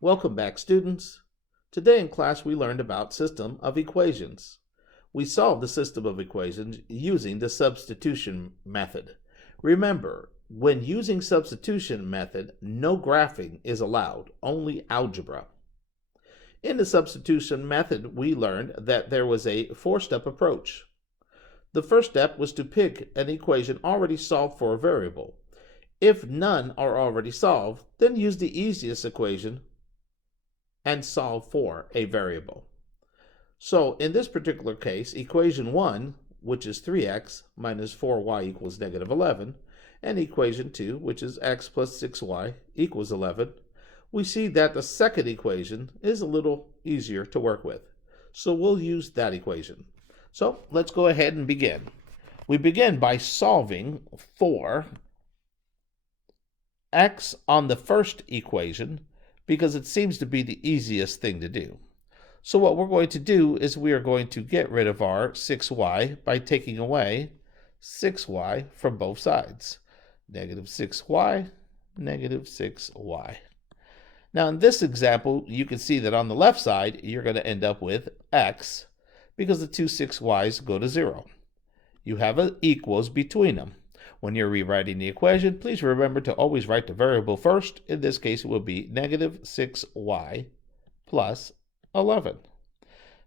Welcome back, students. Today in class we learned about system of equations. We solved the system of equations using the substitution method. Remember, when using substitution method, no graphing is allowed, only algebra. In the substitution method, we learned that there was a four-step approach. The first step was to pick an equation already solved for a variable. If none are already solved, then use the easiest equation and solve for a variable. So in this particular case, equation 1, which is 3x minus 4y equals negative 11, and equation 2, which is x plus 6y equals 11, we see that the second equation is a little easier to work with. So we'll use that equation. So let's go ahead and begin. We begin by solving for x on the first equation because it seems to be the easiest thing to do. So what we're going to do is we are going to get rid of our 6y by taking away 6y from both sides. Negative 6y, negative 6y. Now in this example, you can see that on the left side, you're going to end up with x because the two 6y's go to 0. You have an equals between them. When you're rewriting the equation, please remember to always write the variable first. In this case, it will be negative 6y plus 11.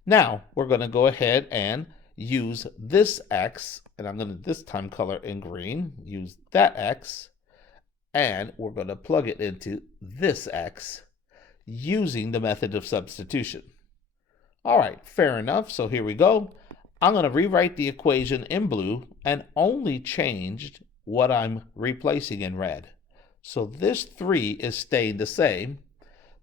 Now, we're going to go ahead and use this x, and I'm going to this time color in green, use that x, and we're going to plug it into this x using the method of substitution. All right, fair enough. So here we go. I'm going to rewrite the equation in blue and only changed what I'm replacing in red. So this 3 is staying the same,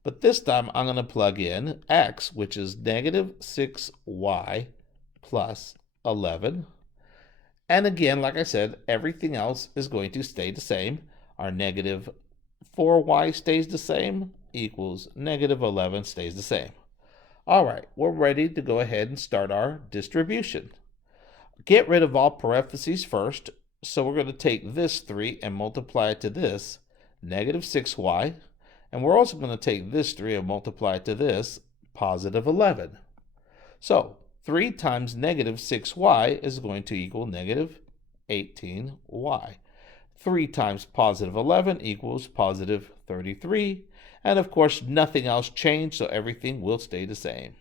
but this time I'm going to plug in x, which is negative 6y plus 11. And again, like I said, everything else is going to stay the same. Our negative 4y stays the same, equals negative 11 stays the same. All right, we're ready to go ahead and start our distribution. Get rid of all parentheses first. So we're going to take this 3 and multiply it to this, negative 6y. And we're also going to take this 3 and multiply it to this, positive 11. So 3 times negative 6y is going to equal negative 18y. 3 times positive 11 equals positive 33. And of course, nothing else changed, so everything will stay the same.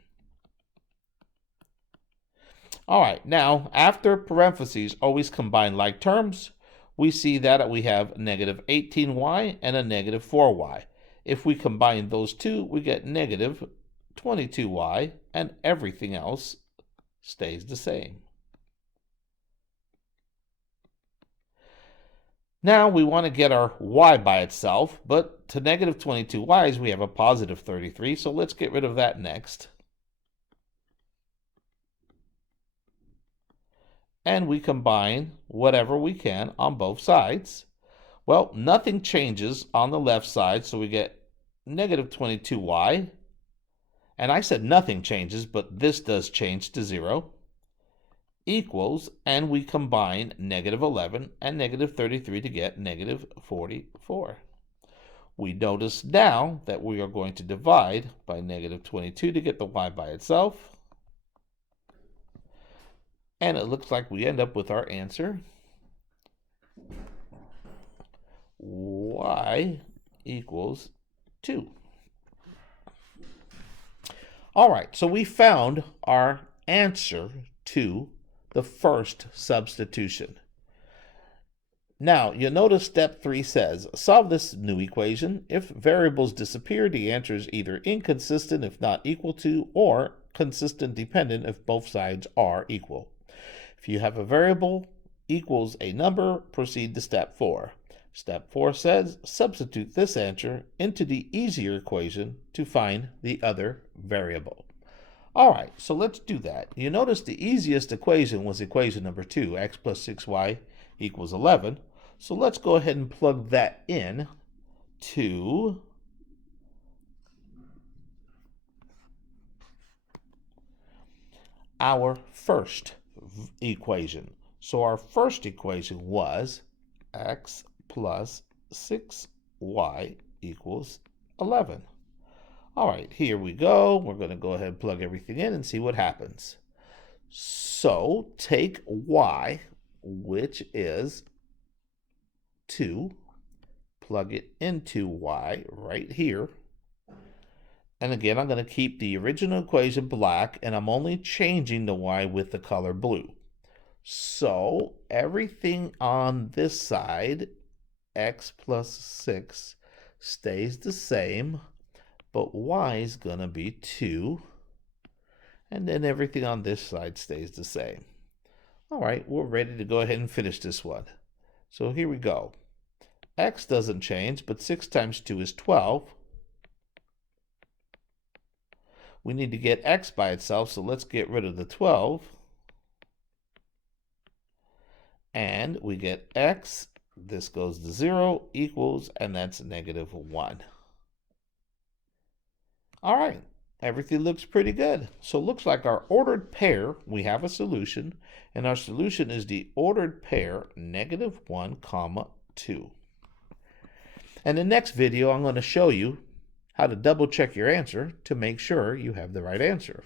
All right, now, after parentheses always combine like terms, we see that we have negative 18y and a negative 4y. If we combine those two, we get negative 22y, and everything else stays the same. Now we want to get our y by itself, but to negative 22y's we have a positive 33, so let's get rid of that next. And we combine whatever we can on both sides. Well, nothing changes on the left side, so we get negative 22y. And I said nothing changes, but this does change to 0. Equals, and we combine negative 11 and negative 33 to get negative 44. We notice now that we are going to divide by negative 22 to get the y by itself. And it looks like we end up with our answer. Y equals 2. All right, so we found our answer to the first substitution. Now, you'll notice step 3 says, solve this new equation. If variables disappear, the answer is either inconsistent if not equal to, or consistent dependent if both sides are equal. If you have a variable equals a number, proceed to step 4. Step 4 says, substitute this answer into the easier equation to find the other variable. All right, so let's do that. You notice the easiest equation was equation number 2, x plus 6y equals 11. So let's go ahead and plug that in to our first equation. So our first equation was x plus 6y equals 11. All right, here we go. We're going to go ahead and plug everything in and see what happens. So take y, which is 2, plug it into y right here. And again, I'm going to keep the original equation black, and I'm only changing the y with the color blue. So everything on this side, x plus 6, stays the same, but y is going to be 2. And then everything on this side stays the same. All right, we're ready to go ahead and finish this one. So here we go. X doesn't change, but 6 times 2 is 12. We need to get x by itself, so let's get rid of the 12. And we get x, this goes to 0, equals, and that's negative 1. All right, everything looks pretty good. So it looks like our ordered pair, we have a solution, and our solution is the ordered pair negative 1, comma 2. And in the next video, I'm going to show you how to double check your answer to make sure you have the right answer.